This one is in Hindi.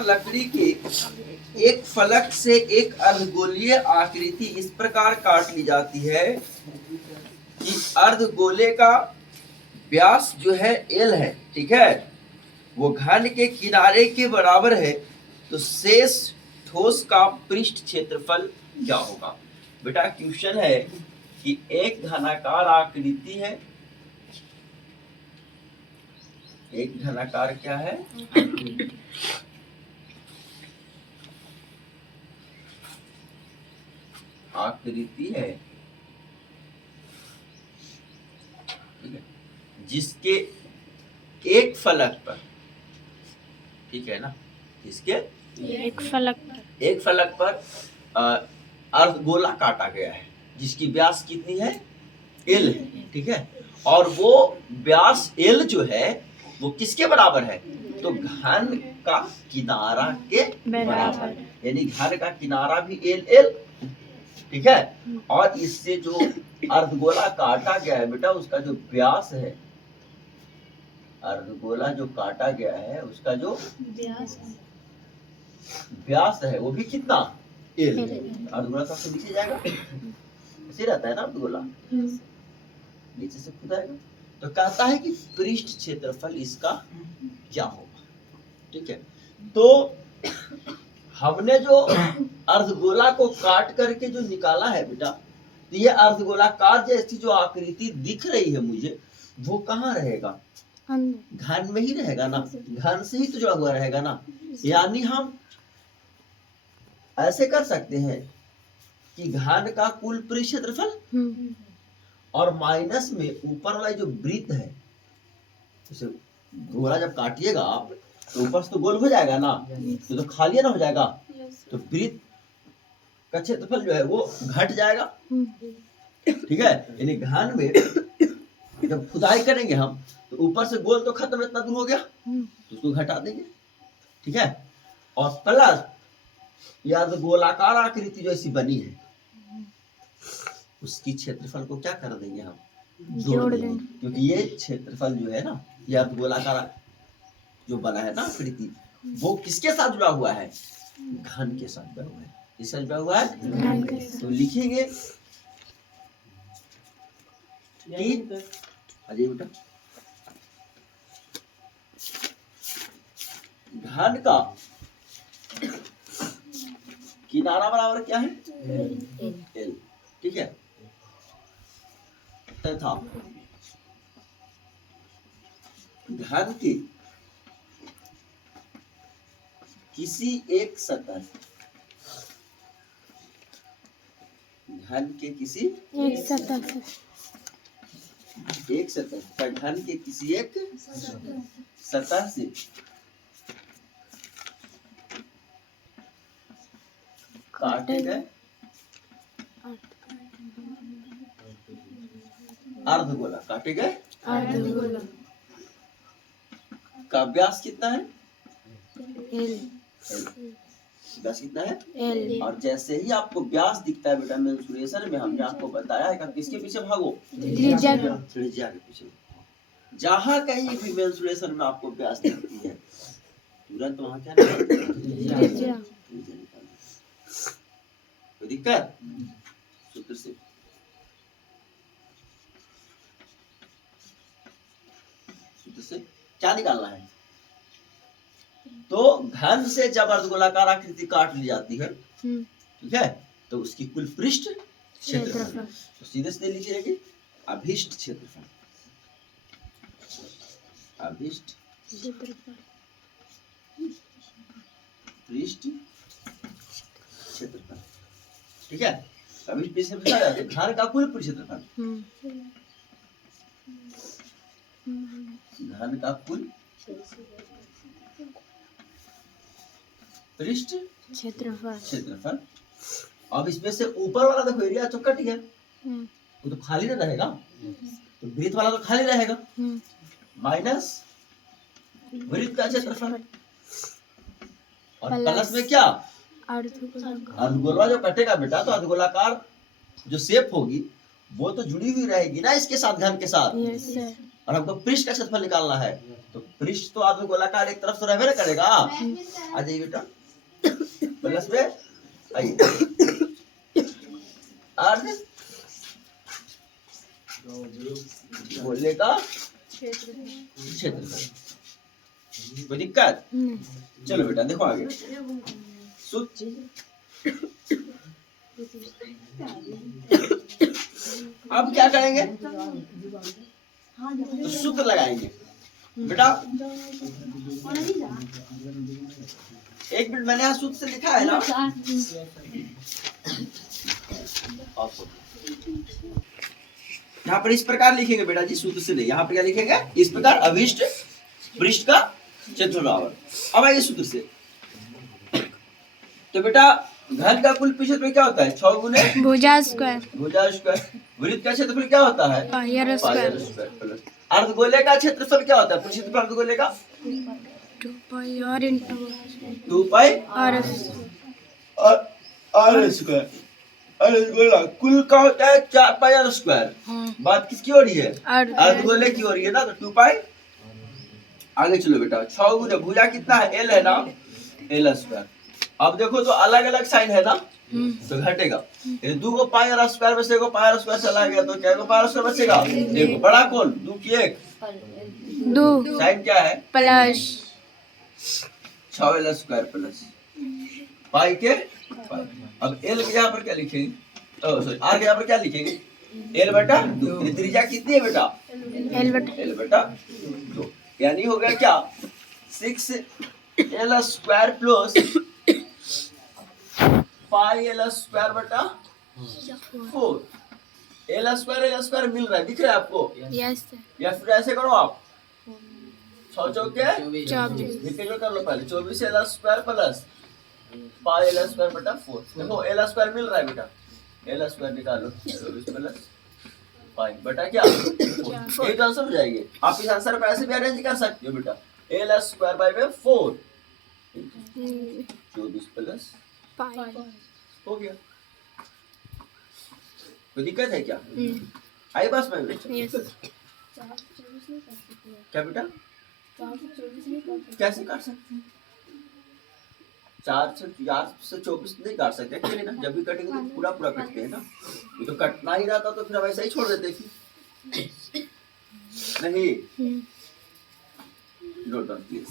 लकड़ी के एक फलक से एक अर्धगोलीय आकृति इस प्रकार काट ली जाती है कि अर्धगोले का व्यास जो है एल है, ठीक है, वो घन के किनारे के बराबर है, तो शेष ठोस का पृष्ठ क्षेत्रफल क्या होगा। बेटा क्वेश्चन है कि एक घनाकार आकृति है, एक घनाकार क्या है, आकृति है, जिसके एक फलक पर, ठीक है ना, जिसके एक फलक पर अर्धगोला काटा गया है, जिसकी व्यास कितनी है, एल है, ठीक है, और वो व्यास एल जो है वो किसके बराबर है, तो घन का किनारा के बराबर, यानी घन का किनारा भी एल एल, ठीक है, और इससे जो अर्धगोला काटा गया है बेटा उसका जो व्यास है, अर्धगोला जो काटा गया है उसका जो व्यास है वो भी कितना, एल। अर्धगोला सबसे नीचे जाएगा, ऐसे रहता है ना अर्धगोला, नीचे से खुद आएगा, तो कहता है कि पृष्ठ क्षेत्रफल इसका क्या होगा, ठीक है। तो हमने जो अर्धगोला को काट करके जो निकाला है बेटा, तो ये अर्धगोलाकार जैसी जो आकृति दिख रही है मुझे, वो कहाँ रहेगा, घन में ही रहेगा ना, घन से ही तो जुड़ा हुआ रहेगा ना। यानी हम ऐसे कर सकते हैं कि घन का कुल पृष्ठ क्षेत्रफल और माइनस में ऊपर वाला जो वृत्त है, जैसे गोला जब काटिएगा आप तो ऊपर से तो गोल हो जाएगा ना, तो खाली ना हो जाएगा, तो वृत्त का क्षेत्रफल जो है वो घट जाएगा, ठीक है। यानी घन में जब खुदाई करेंगे हम तो ऊपर से गोल तो खत्म, इतना दूर हो गया तो उसको घटा देंगे, ठीक है, और प्लस या तो गोलाकार आकृति जो ऐसी बनी है उसकी क्षेत्रफल को क्या कर देंगे हम, जोड़ देंगे, क्योंकि ये क्षेत्रफल जो है ना, ये अर्धगोलाकार जो बना है ना आकृति, वो किसके साथ जुड़ा हुआ है, घन के साथ जुड़ा हुआ है, किसके साथ जुड़ा हुआ है, तो लिखेंगे कि अजय बेटा घन का किनारा बराबर क्या है, एल, ठीक है, तथा घन की किसी एक सतह, घन के किसी एक सतह, घन के किसी एक सतह से काटे गए अर्धगोला, काटे गए अर्धगोला का व्यास कितना है, व्यास कितना है, एल। और जैसे ही आपको व्यास दिखता है बेटा मेंसुरेशन में, हमने आपको बताया है कि किसके पीछे भागो, त्रिज्या के पीछे, जहां कहीं भी मेंसुरेशन में आपको व्यास दिखती है तुरंत वहां क्या त्रिज्या, कोई दिक्कत, सूत्र से क्या निकालना है, तो घन से जब अर्धगोलाकार आकृति काट ली जाती है, ठीक है, तो उसकी कुल पृष्ठ क्षेत्रफल, तो सीधे सीधे लिखिएगा अभिष्ट क्षेत्रफल, अभिष्ट पृष्ठ क्षेत्रफल, ठीक है, अभिष्ट पृष्ठ क्षेत्रफल घन का कुल पृष्ठ क्षेत्रफल, घन का कुल पृष्ठ क्षेत्रफल। अब इसमें से ऊपर वाला देखो एरिया तो कट गया, वो तो खाली ना रहेगा, तो वृत्त वाला तो खाली रहेगा, माइनस वृत्त का क्षेत्रफल, और प्लस में क्या, अर्धगोला जो कटेगा बेटा, तो अर्धगोलाकार जो शेप होगी वो तो जुड़ी हुई रहेगी ना इसके साथ, घन के साथ, और हमको पृष्ठ का क्षेत्रफल निकालना है, तो पृष्ठ तो आदमी गोलाकार एक तरफ से रहबे ना करेगा। आ जाइए बेटा प्लस में आइए अर्ध गोले का क्षेत्रफल। कोई दिक्कत? चलो बेटा देखो आगे सूत्र। अब क्या करेंगे, तो सूत्र लगाएंगे बेटा। एक मिनट, मैंने यहाँ सूत्र से लिखा है ना, यहाँ पर इस प्रकार लिखेंगे बेटा जी, सूत्र से नहीं, यहाँ पर क्या लिखेंगे इस प्रकार, अभिष्ट पृष्ठ का क्षेत्रफल बराबर। अब आइए सूत्र से, तो बेटा घन का कुल क्षेत्रफल क्या होता है, 6 गुने भुजा स्क्वायर। भुजा स्क्वायर। वृत्त का क्षेत्रफल क्या होता है, पायर स्क्वायर। प्लस अर्धगोले का क्षेत्रफल क्या होता है, क्षेत्रफल अर्धगोले का 2 पाई r इंटू 2 पाई r स्क्वायर। अर्धगोला कुल का होता है 4 पाई r स्क्वायर। बात किसकी हो रही है, अर्धगोले की हो रही है ना, तो 2 पाई। आगे चलो बेटा, 6 गुने भुजा कितना है, l है ना, l स्क्वायर। अब देखो तो अलग अलग साइन है ना, तो घटेगा। ये 2 को पाई r स्क्वायर में से 1 को पाई r स्क्वायर चला गया, तो क्या को पाई r स्क्वायर बचेगा, देखो बड़ा कौन 2 की 1 2 साइन क्या है plus 6l square plus pi के पाई। अब l के यहाँ पर क्या लिखेंगे, सॉरी r के यहाँ पर क्या लिखेंगे, l बटा 2। त्रिज्या कितनी है बेटा, l बटा 2, यानी हो गया क्या 6l square plus pi l square बटा 4। l स्क्वायर मिल रहा है, दिख रहा है आपको, यस या फिर ऐसे करो आप 6 चौके 24 लिख जो कर लो पहले, 24 l square plus pi l square बटा 4। देखो l स्क्वायर मिल रहा है बेटा, l स्क्वायर निकालो 24 प्लस पाई बटा क्या 4। ये तो आंसर हो जाएगी। आप इस आंसर पे ऐसे भी अरेंज कर सकते हो बेटा, l square by 4 24 plus pi हो गया। कोई दिक्कत है क्या, आई बस में बेटा, यस क्या बेटा कैसे काट सकते हैं, 4 से 24 नहीं काट सकते, अकेले ना, जब भी कटेंगे तो पूरा पूरा कटते हैं ना, ये तो कटना ही रहता तो फिर हम ऐसा ही छोड़ देते फिर नहीं। Note down please.